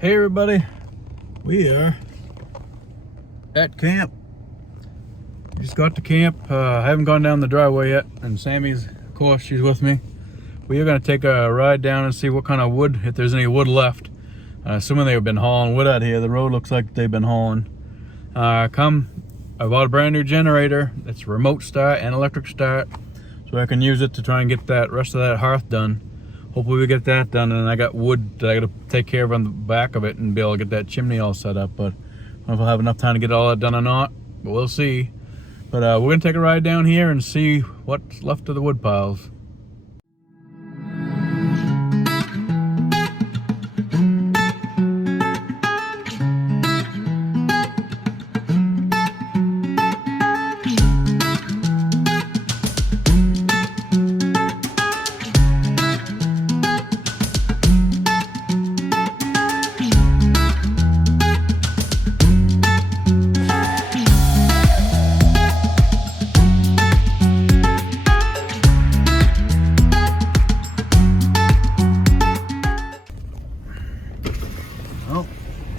Hey everybody, we are at camp. Just got to camp. I haven't gone down the driveway yet, and Sammy's, of course, she's with me. We are going to take a ride down and see what kind of wood, if there's any wood left. Assuming they've been hauling wood out here. The road looks like they've been hauling. I bought a brand new generator. It's remote start and electric start, so I can use it to try and get that rest of that hearth done. Hopefully we get that done, and I got wood that I gotta take care of on the back of it and be able to get that chimney all set up, but I don't know if I'll have enough time to get all that done or not, but we'll see. But we're gonna take a ride down here and see what's left of the wood piles.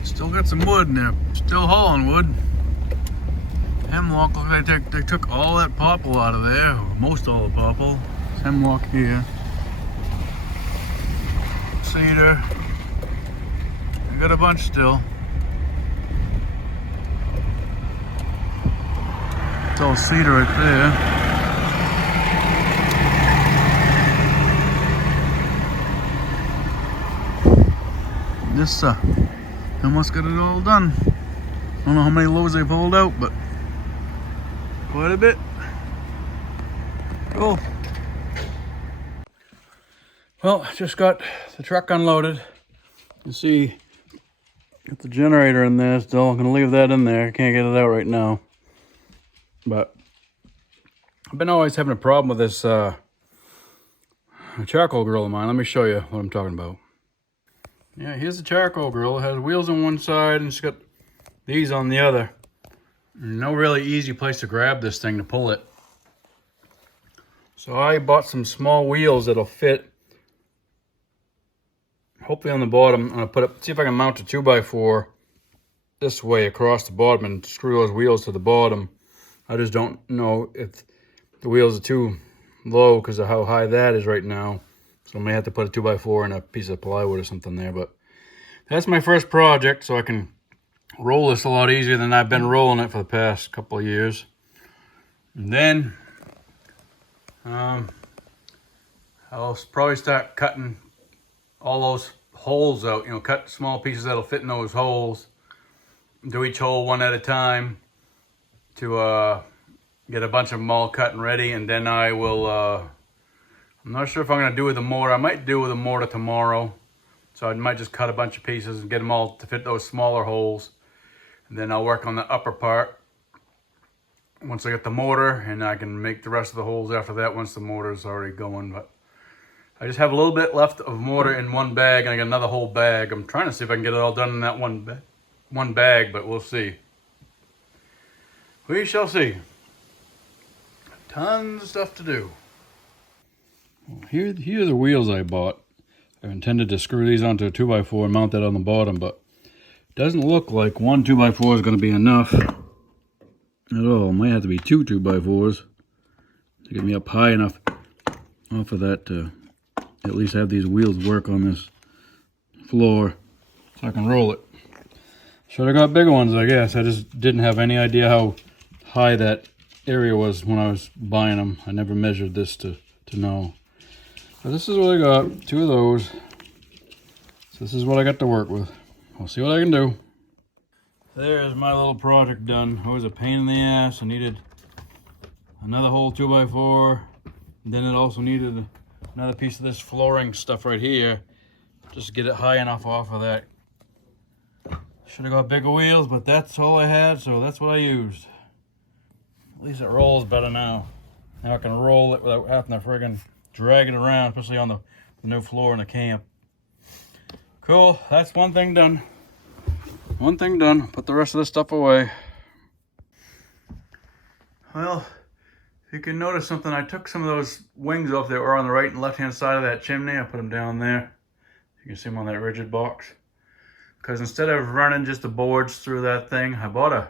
Still got some wood in there. Still hauling wood. Hemlock, looks like they took all that popple out of there. Most all the popple. There's hemlock here. Cedar. I got a bunch still. It's all cedar right there. This almost got it all done. Don't know how many loads they've hauled out, but quite a bit. Cool. Well, just got the truck unloaded. You see, got the generator in there still. I'm gonna leave that in there. Can't get it out right now. But I've been always having a problem with this charcoal grill of mine. Let me show you what I'm talking about. Yeah, here's the charcoal grill. It has wheels on one side and it's got these on the other. No really easy place to grab this thing to pull it. So I bought some small wheels that'll fit, hopefully on the bottom. I'm gonna see if I can mount a 2x4 this way across the bottom and screw those wheels to the bottom. I just don't know if the wheels are too low because of how high that is right now. So I may have to put a 2x4 and a piece of plywood or something there, but that's my first project, so I can roll this a lot easier than I've been rolling it for the past couple of years. And then I'll probably start cutting all those holes out, cut small pieces that'll fit in those holes. Do each hole one at a time to get a bunch of them all cut and ready, and then I will I'm not sure if I'm going to do with the mortar. I might do with a mortar tomorrow. So I might just cut a bunch of pieces and get them all to fit those smaller holes. And then I'll work on the upper part once I get the mortar, and I can make the rest of the holes after that once the mortar is already going. But I just have a little bit left of mortar in one bag, and I got another whole bag. I'm trying to see if I can get it all done in that one bag, but we'll see. We shall see. Tons of stuff to do. Here are the wheels I bought. I intended to screw these onto a 2x4 and mount that on the bottom, but it doesn't look like one 2x4 is going to be enough at all. It might have to be two 2x4s to get me up high enough off of that to at least have these wheels work on this floor so I can roll it. Should have got bigger ones, I guess. I just didn't have any idea how high that area was when I was buying them. I never measured this to know. So this is what I got, two of those. So this is what I got to work with. I'll see what I can do. There's my little project done. It was a pain in the ass. I needed another whole 2x4. And then it also needed another piece of this flooring stuff right here, just to get it high enough off of that. Should have got bigger wheels, but that's all I had, so that's what I used. At least it rolls better now. Now I can roll it without having to friggin' drag it around, especially on the new floor in the camp. Cool, that's one thing done. One thing done. Put the rest of this stuff away. Well, if you can notice something, I took some of those wings off that were on the right and left hand side of that chimney. I put them down there. You can see them on that rigid box. because instead of running just the boards through that thing, I bought a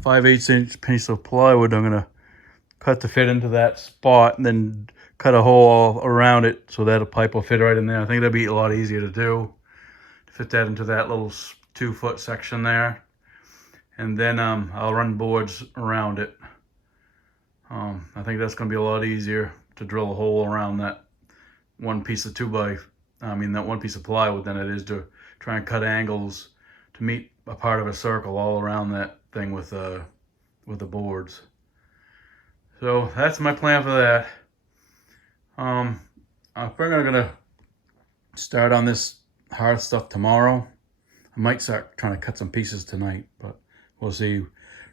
5/8 inch piece of plywood. I'm gonna cut to fit into that spot and then cut a hole all around it so that a pipe will fit right in there. I think that'd be a lot easier to do, to fit that into that little 2-foot section there. And then I'll run boards around it. I think that's gonna be a lot easier to drill a hole around that one piece of that one piece of plywood than it is to try and cut angles to meet a part of a circle all around that thing with the boards. So that's my plan for that. I'm probably gonna start on this hearth stuff tomorrow. I might start trying to cut some pieces tonight, but we'll see.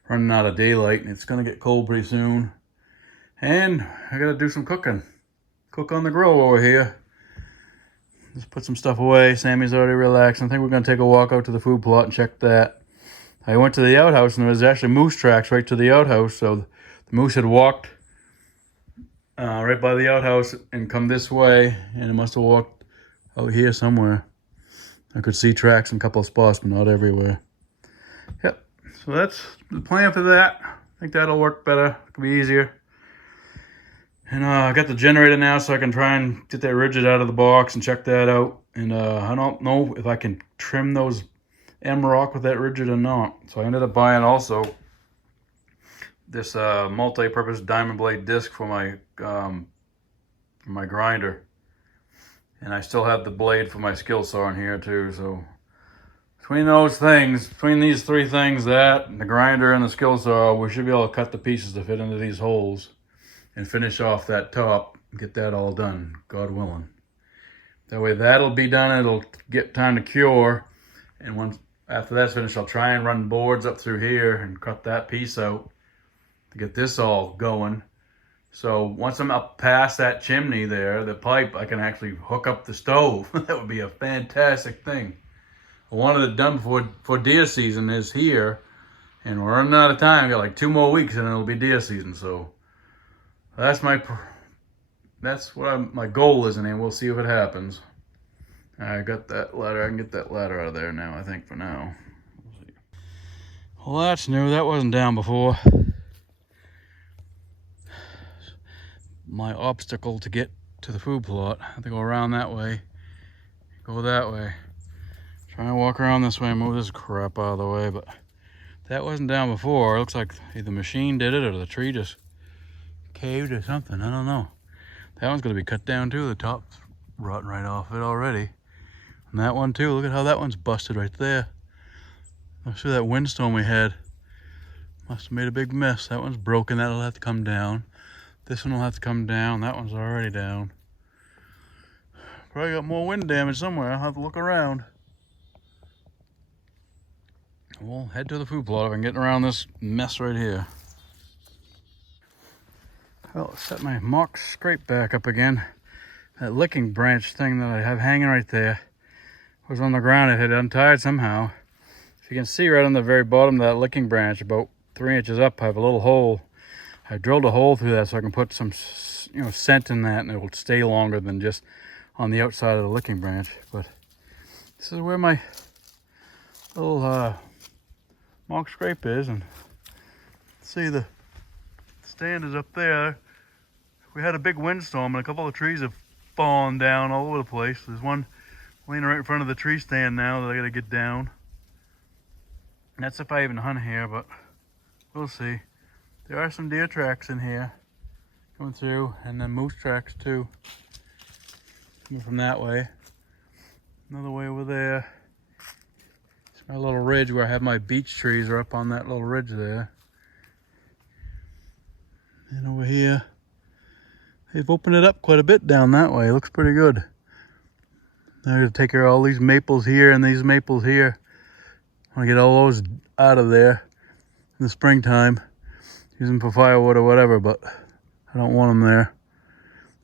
Running out of daylight and it's gonna get cold pretty soon. And I gotta do some cooking. Cook on the grill over here. Just put some stuff away. Sammy's already relaxed. I think we're gonna take a walk out to the food plot and check that. I went to the outhouse and there was actually moose tracks right to the outhouse. So the moose had walked right by the outhouse and come this way, and it must have walked out here somewhere. I could see tracks in a couple of spots, but not everywhere. Yep, so that's the plan for that. I think that'll work better. It'll be easier. And I got the generator now, so I can try and get that rigid out of the box and check that out. And I don't know if I can trim those M-Rock with that rigid or not. So I ended up buying also this multi-purpose diamond blade disc for my grinder. And I still have the blade for my skill saw in here too. So between these three things, that, the grinder, and the skill saw, we should be able to cut the pieces to fit into these holes and finish off that top, get that all done, God willing. That way that'll be done, it'll get time to cure, and after that's finished, I'll try and run boards up through here and cut that piece out to get this all going. So once I'm up past that chimney there, the pipe, I can actually hook up the stove. That would be a fantastic thing. I wanted it done before deer season is here, and we're running out of time. I got like 2 more weeks and it'll be deer season, so that's what my goal is, and we'll see if it happens. I got that ladder. I can get that ladder out of there now, I think, for now. We'll see. Well, that's new. That wasn't down before. My obstacle to get to the food plot. I have to go around that way. Go that way. Try and walk around this way and move this crap out of the way, but that wasn't down before. It looks like either the machine did it or the tree just caved or something. I don't know. That one's gonna be cut down too. The top's rotting right off it already. And that one too. Look at how that one's busted right there. I'm sure that windstorm we had must have made a big mess. That one's broken. That'll have to come down. This one will have to come down. That one's already down. Probably got more wind damage somewhere. I'll have to look around. We'll head to the food plot if I can get around this mess right here. Well, set my mock scrape back up again. That licking branch thing that I have hanging right there was on the ground. It had untied somehow. If you can see right on the very bottom of that licking branch, about 3 inches up, I have a little hole. I drilled a hole through that so I can put some, scent in that, and it will stay longer than just on the outside of the licking branch. But this is where my little mock scrape is, and see the stand is up there. We had a big windstorm and a couple of trees have fallen down all over the place. There's one laying right in front of the tree stand now that I gotta get down. And that's if I even hunt here, but we'll see. There are some deer tracks in here coming through, and then moose tracks too, coming from that way. Another way over there. It's my little ridge where I have my beech trees are up on that little ridge there. And over here, they've opened it up quite a bit down that way. It looks pretty good. Now I gotta take care of all these maples here and these maples here. I want to get all those out of there in the springtime. Use them for firewood or whatever, but I don't want them there.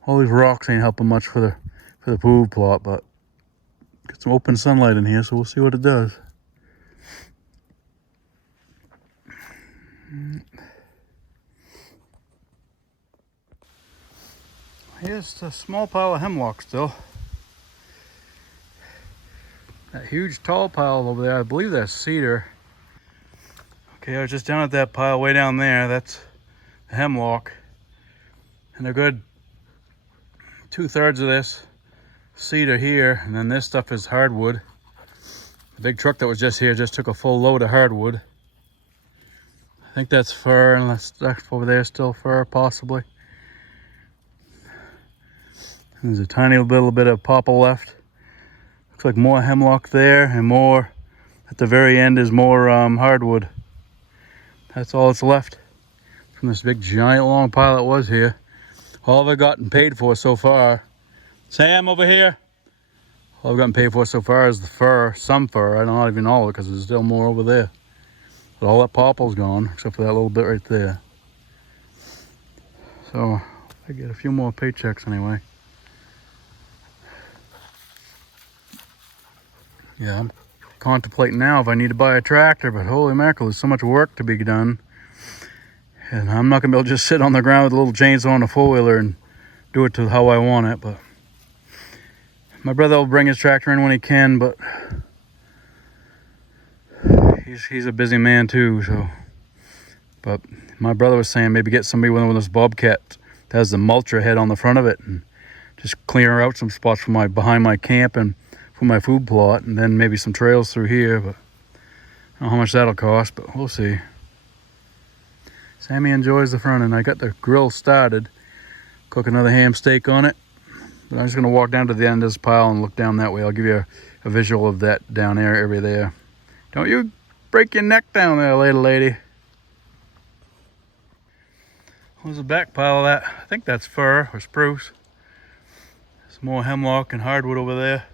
All these rocks ain't helping much for the food plot, but get some open sunlight in here, so we'll see what it does. Here's a small pile of hemlock still. That huge tall pile over there, I believe that's cedar. Okay, I was just down at that pile way down there. That's the hemlock. And they're good 2/3 of this cedar here, and then this stuff is hardwood. The big truck that was just here just took a full load of hardwood. I think that's fir, and that's over there still fir, possibly. There's a tiny little bit of popple left. Looks like more hemlock there, and more at the very end is more hardwood. That's all that's left from this big giant long pile that was here. All I've gotten paid for so far. Sam, over here. All I've gotten paid for so far is the fir, some fir. I don't even all of it because there's still more over there. But all that popple's gone, except for that little bit right there. So I get a few more paychecks anyway. Yeah, I'm contemplating now if I need to buy a tractor, but holy mackerel, there's so much work to be done. And I'm not gonna be able to just sit on the ground with a little chainsaw and a four-wheeler and do it to how I want it, but my brother will bring his tractor in when he can, but he's a busy man too, so. But my brother was saying maybe get somebody with one of those bobcats that has the mulcher head on the front of it and just clear out some spots for behind my camp and for my food plot, and then maybe some trails through here, but I don't know how much that'll cost, but we'll see. Sammy enjoys the front, and I got the grill started. Cook another ham steak on it. But I'm just gonna walk down to the end of this pile and look down that way. I'll give you a visual of that down there, area there. Don't you break your neck down there, little lady. What's the back pile of that? I think that's fir or spruce. There's more hemlock and hardwood over there.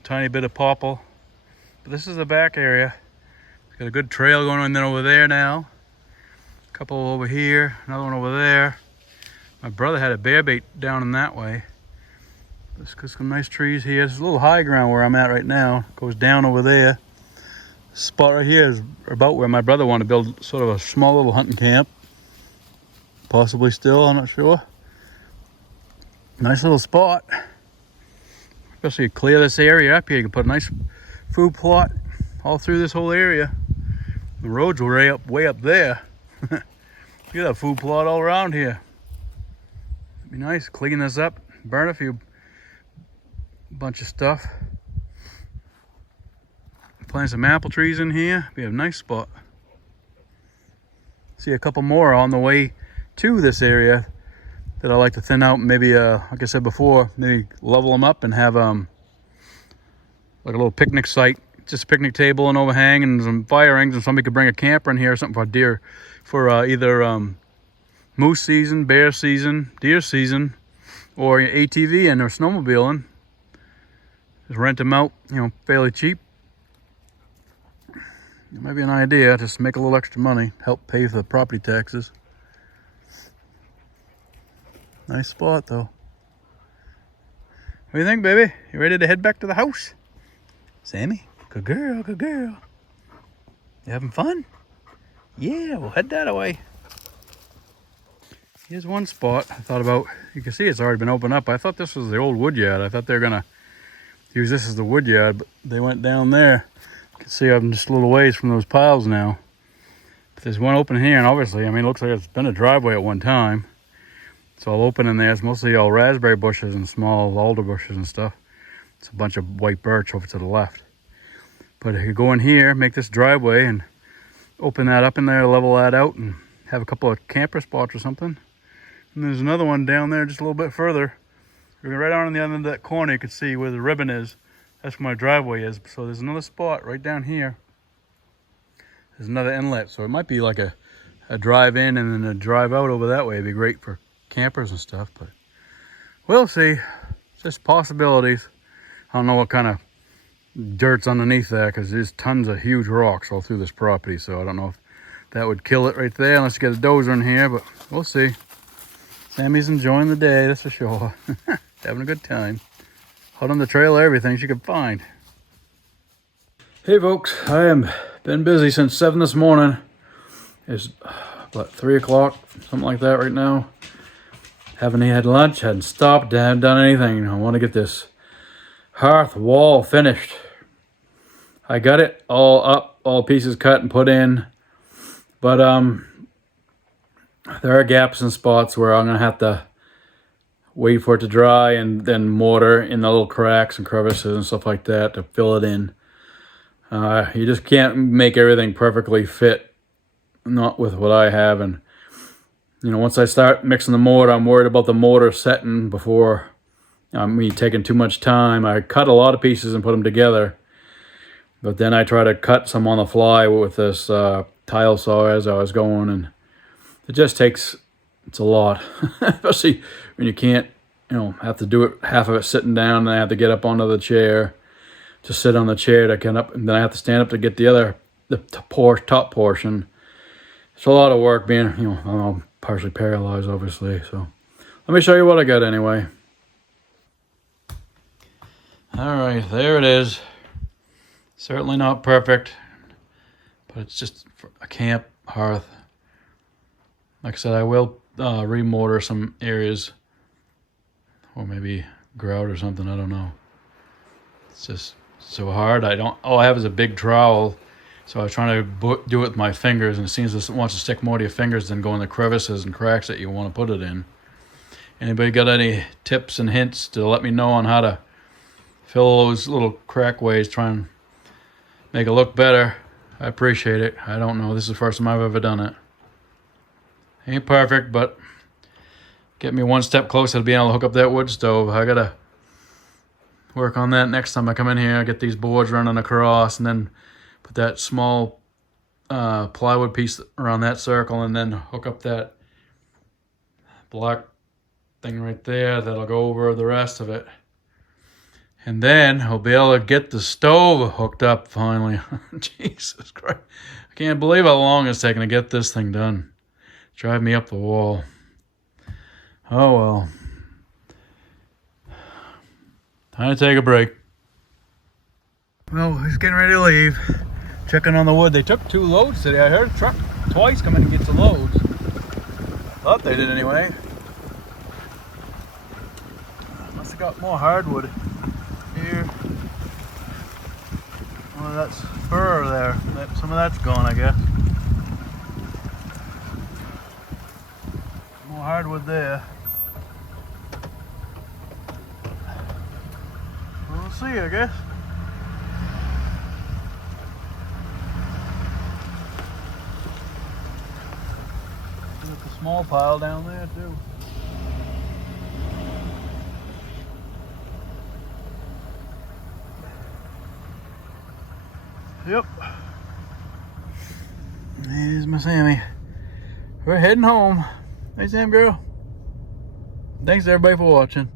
A tiny bit of popple. But this is the back area. It's got a good trail going on over there now. A couple over here, another one over there. My brother had a bear bait down in that way. There's some nice trees here. There's a little high ground where I'm at right now. It goes down over there. This spot right here is about where my brother wanted to build sort of a small little hunting camp. Possibly still, I'm not sure. Nice little spot. Especially clear this area up here. You can put a nice food plot all through this whole area. The roads were way up there. Look at that food plot all around here. It'd be nice, clean this up, burn a bunch of stuff. Plant some apple trees in here. Be a nice spot. See a couple more on the way to this area that I like to thin out. Maybe, like I said before, maybe level them up and have like a little picnic site, just a picnic table and overhang and some fire rings, and somebody could bring a camper in here or something for deer, for either moose season, bear season, deer season, or ATV and or snowmobiling. Just rent them out, fairly cheap. It might be an idea, just make a little extra money, help pay for the property taxes. Nice spot though. What do you think, baby? You ready to head back to the house? Sammy, good girl, good girl. You having fun? Yeah, we'll head that way. Here's one spot I thought about. You can see it's already been opened up. I thought this was the old wood yard. I thought they were gonna use this as the wood yard, but they went down there. You can see I'm just a little ways from those piles now. But there's one open here, and obviously, it looks like it's been a driveway at one time. It's all open in there. It's mostly all raspberry bushes and small alder bushes and stuff. It's a bunch of white birch over to the left. But if you go in here, make this driveway and open that up in there, level that out, and have a couple of camper spots or something. And there's another one down there just a little bit further. Right on the other end of that corner, you can see where the ribbon is. That's where my driveway is. So there's another spot right down here. There's another inlet. So it might be like a drive in and then a drive out over that way. It'd be great for campers and stuff, but we'll see. Just possibilities. I don't know what kind of dirt's underneath that, because there's tons of huge rocks all through this property, so I don't know if that would kill it right there unless you get a dozer in here, but we'll see. Sammy's enjoying the day, that's for sure. Having a good time. Out on the trail, everything she could find. Hey folks, I have been busy since 7 this morning. It's about 3 o'clock, something like that right now. Haven't had lunch, hadn't stopped, haven't done anything. I want to get this hearth wall finished. I got it all up, all pieces cut and put in, but there are gaps and spots where I'm gonna have to wait for it to dry and then mortar in the little cracks and crevices and stuff like that to fill it in. You just can't make everything perfectly fit, not with what I have. And once I start mixing the mortar, I'm worried about the mortar setting before me taking too much time. I cut a lot of pieces and put them together, but then I try to cut some on the fly with this tile saw as I was going, and it just takes, it's a lot, especially when you can't, have to do it, half of it sitting down, and I have to get up onto the chair to sit on the chair to get up, and then I have to stand up to get the top portion. It's a lot of work being, I'm partially paralyzed, obviously. So let me show you what I got anyway. All right, there it is. Certainly not perfect, but it's just a camp hearth. Like I said, I will remortar some areas, or maybe grout or something, I don't know. It's just so hard. All I have is a big trowel, so I was trying to do it with my fingers, and it seems it wants to stick more to your fingers than go in the crevices and cracks that you want to put it in. Anybody got any tips and hints to let me know on how to fill those little crack ways, try and make it look better? I appreciate it. I don't know. This is the first time I've ever done it. Ain't perfect, but get me one step closer to being able to hook up that wood stove. I gotta work on that next time I come in here. I get these boards running across, and then put that small plywood piece around that circle, and then hook up that black thing right there that'll go over the rest of it. And then I'll be able to get the stove hooked up finally. Jesus Christ. I can't believe how long it's taken to get this thing done. Drive me up the wall. Oh well. Time to take a break. Well, he's getting ready to leave. Checking on the wood. They took 2 loads today. I heard a truck twice come in and get the loads. Thought they did anyway. Must have got more hardwood here. Oh, that's fur there. Some of that's gone, I guess. More hardwood there. We'll see, I guess. There's a small pile down there too. Yep. Here's my Sammy. We're heading home. Hey, Sam girl. Thanks everybody for watching.